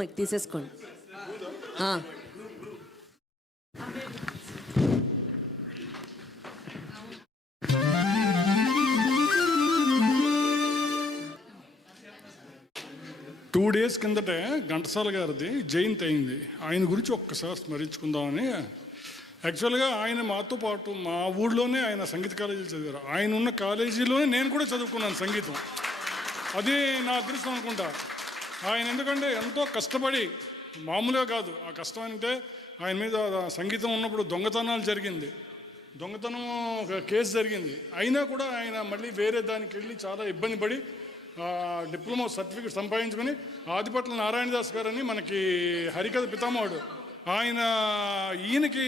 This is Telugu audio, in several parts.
మైక్ తీసేసుకోండి. 2 days కిందటే ఘంటసాల గారిది జయంతి అయింది. ఆయన గురించి ఒక్కసారి స్మరించుకుందామని. యాక్చువల్గా ఆయన మాతో పాటు మా ఊళ్ళోనే ఆయన సంగీత కాలేజీలు చదివారు. ఆయన ఉన్న కాలేజీలోనే నేను కూడా చదువుకున్నాను సంగీతం. అది నా అదృష్టం అనుకుంటా. ఆయన ఎందుకంటే ఎంతో కష్టపడి, మామూలుగా కాదు, ఆ కష్టం అంటే ఆయన మీద సంగీతం ఉన్నప్పుడు దొంగతనాలు జరిగింది, దొంగతనం కేసు జరిగింది. అయినా కూడా ఆయన మళ్ళీ వేరే దానికి వెళ్ళి చాలా ఇబ్బంది పడి డిప్లొమా సర్టిఫికేట్ సంపాదించుకొని ఆదిపట్ల నారాయణదాస్ గారని మనకి హరికథ పితామహుడు, ఈయనకి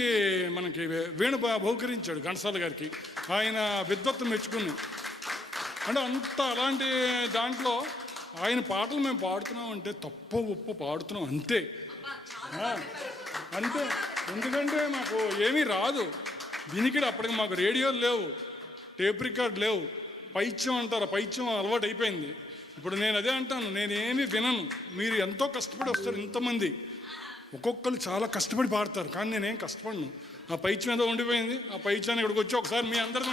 మనకి వేణు బహుకరించాడు ఘంటసాల గారికి. ఆయన విద్వత్తు మెచ్చుకుని అంటే అంత అలాంటి దాంట్లో ఆయన పాటలు మేము పాడుతున్నాం అంటే తప్పు ఉప్పు పాడుతున్నాం అంతే అంతే. ఎందుకంటే మాకు ఏమీ రాదు దీనికి. అప్పటికి మాకు రేడియోలు లేవు, టేప్ రికార్డ్ లేవు, పైత్యం అంటారు, పైత్యం అలవాటు అయిపోయింది. ఇప్పుడు నేను అదే అంటాను, నేనేమి వినను. మీరు ఎంతో కష్టపడి వస్తారు, ఇంతమంది ఒక్కొక్కరు చాలా కష్టపడి పాడతారు, కానీ నేనేం కష్టపడను. ఆ పైత్యం ఏదో ఉండిపోయింది. ఆ పైత్యాన్ని ఇక్కడికి వచ్చి ఒకసారి మీ అందరి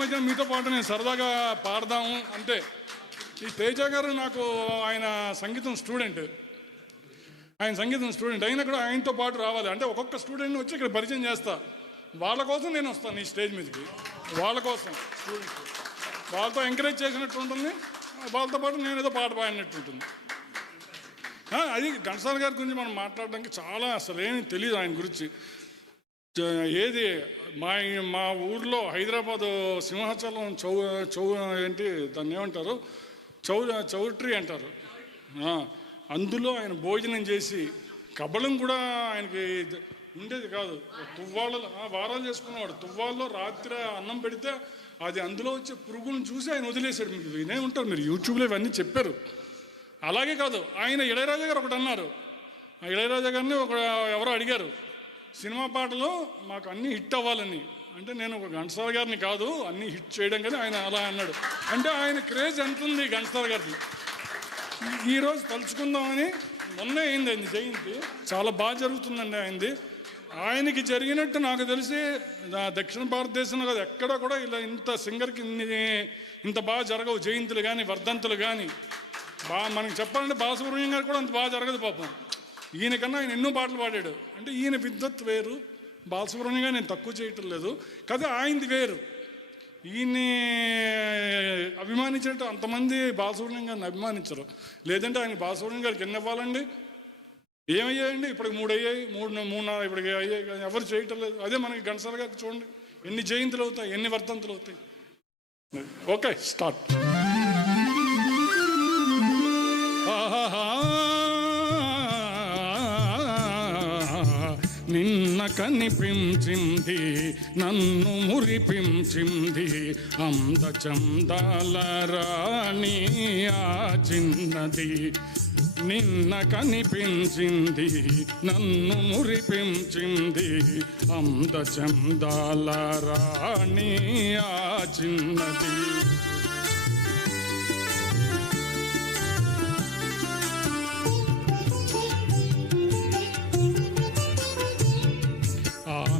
మధ్యన మీతో పాటు నేను సరదాగా పాడదాము అంతే. ఈ తేజ గారు నాకు ఆయన సంగీతం స్టూడెంట్ అయినా కూడా ఆయనతో పాటు రావాలి అంటే ఒక్కొక్క స్టూడెంట్ని వచ్చి ఇక్కడ పరిచయం చేస్తా. వాళ్ళ కోసం నేను వస్తాను ఈ స్టేజ్ మీదకి, వాళ్ళ కోసం స్టూడెంట్స్, వాళ్ళతో ఎంకరేజ్ చేసినట్టు ఉంటుంది, వాళ్ళతో పాటు నేను ఏదో పాట పాడినట్టు ఉంటుంది. అది ఘంటసాల గారి గురించి మనం మాట్లాడడానికి చాలా అసలు ఏమీ తెలియదు ఆయన గురించి. ఏది మా ఊర్లో హైదరాబాదు సింహాచలం ఏంటి దాన్ని ఏమంటారు, చౌట్రీ అంటారు. అందులో ఆయన భోజనం చేసి కబళం కూడా ఆయనకి ఉండేది కాదు. తువ్వాళ్ళలో వారాలు చేసుకునేవాడు. తువ్వాల్లో రాత్రి అన్నం పెడితే అది అందులో వచ్చే పురుగులను చూసి ఆయన వదిలేశాడు. మీకు వినే ఉంటారు, మీరు యూట్యూబ్లో ఇవన్నీ చెప్పారు. అలాగే కాదు, ఆయన ఇళయరాజా గారు ఒకటి అన్నారు. ఆ ఇళయరాజా గారిని ఎవరో అడిగారు, సినిమా పాటలు మాకు అన్నీ హిట్ అవ్వాలని. అంటే నేను ఒక ఘంటసాల గారిని కాదు అన్నీ హిట్ చేయడం, కానీ ఆయన అలా అన్నాడు. అంటే ఆయన క్రేజ్ ఎంత ఉంది ఘంటసాల గారిని. ఈరోజు తలుచుకుందామని, మొన్నే అయింది ఆయన జయంతి, చాలా బాగా జరుగుతుందండి ఆయనది. ఆయనకి జరిగినట్టు నాకు తెలిసి దక్షిణ భారతదేశంలో కాదు ఎక్కడ కూడా ఇలా ఇంత సింగర్కి ఇంత బాగా జరగవు జయంతులు కానీ వర్ధంతులు కానీ. మనకి చెప్పాలంటే బాలసుబ్రహ్మణ్యం గారు కూడా అంత బాగా జరగదు పాపం. ఈయనకన్నా ఆయన ఎన్నో పాటలు పాడాడు. అంటే ఈయన విద్వత్ వేరు, బాలసుబ్రహ్మణ్యం గారు నేను తక్కువ చేయటం లేదు కదా, ఆయనది వేరు. ఈయన్ని అభిమానించినట్టు అంతమంది బాలసుబ్రహ్మణ్యం గారిని అభిమానించరు. లేదంటే ఆయన బాలసుబ్రహ్మణ్యం గారికి ఎన్ని ఇవ్వాలండి, ఏమయ్యాయండి? ఇప్పటికి 3 అయ్యాయి, 3 ఇప్పటికి అయ్యాయి, కానీ ఎవరు చేయటం లేదు. అదే మనకి ఘంటసాల గారికి చూడండి ఎన్ని జయంతులు అవుతాయి, ఎన్ని వర్ధంతులు అవుతాయి. Okay, start. నిన్న కనిపించింది నన్ను మురిపించింది అందచందాల రాణి ఆ చిన్నది. నిన్న కనిపించింది నన్ను మురిపించింది అందచందాల రాణి ఆ చిన్నది.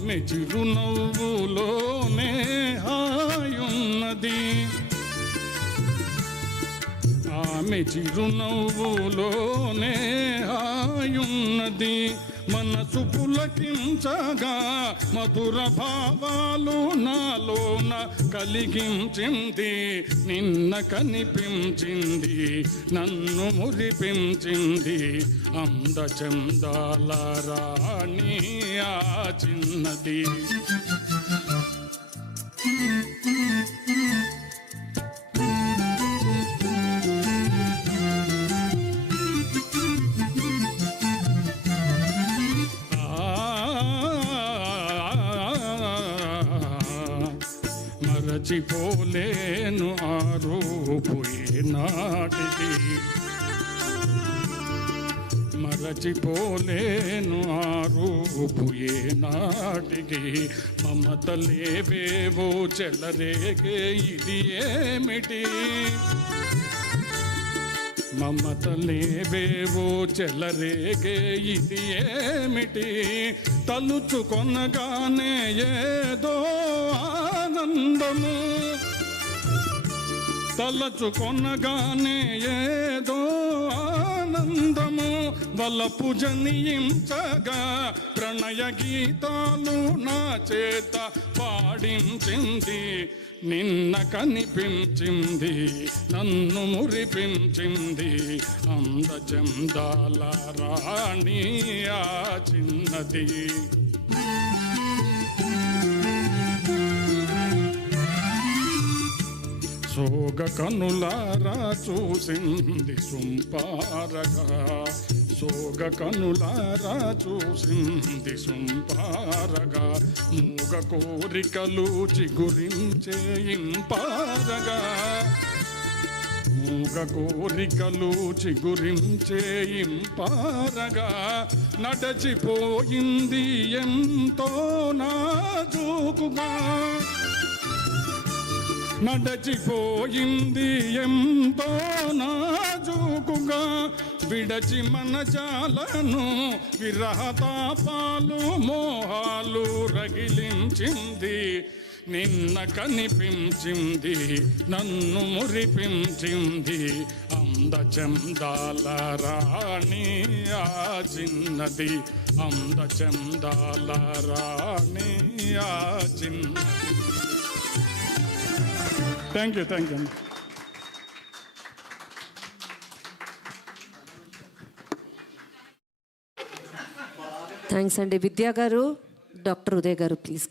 ఆమె చిరునవ్వులోనే హాయున్నది, ఆమె చిరునవ్వులోనే హాయున్నది. మనసు పులకించగా మధుర భావాలు నాలోన కలిగించింది. నిన్న కనిపించింది నన్ను మురిపించింది అందచందాల రాణి ఆ చిన్నది. మరచిపోలేను ఆ రూపు నాటికి, మరచిపోలేను ఆ రూపు నాటికి. మమతలేవేవో చెలరేగే ఇది ఏమిటి, మమతలేవేవో చెలరేగే ఇది ఏమిటి, తలుచుకొనగానే ఏదో ఆనందము, తలచుకొనగానే ఏదో ఆనందము, వలపు జనించగా ప్రణయ గీతాలు నా చేత పాడించింది, నిన్న కనిపించింది నన్ను మురిపించింది, అందచందాల రాణి ఆ చిన్నది. సోగ కనులారా చూసింది సుంపారగా, సోగ కనులారా చూసింది సుంపారగా, మూగ కోరికలు చిగురించే ఇంపారగా, మూగ కోరికలు చిగురించే ఇంపారగా, నడచిపోయింది ఎంతో నాజూకుగా, నడచిపోయింది ఎంతో నాజూకుగా, విడచి మన జాలను విరహతాపాలు మోహాలు రగిలించింది, నిన్న కనిపించింది నన్ను మురిపించింది, అందచందాల రాణి ఆ చిన్నది, అందచందాల రాణి ఆ చిన్నది. థ్యాంక్ యూ అండి. థ్యాంక్స్ అండి. విద్యా గారు, డాక్టర్ ఉదయ్ గారు ప్లీజ్.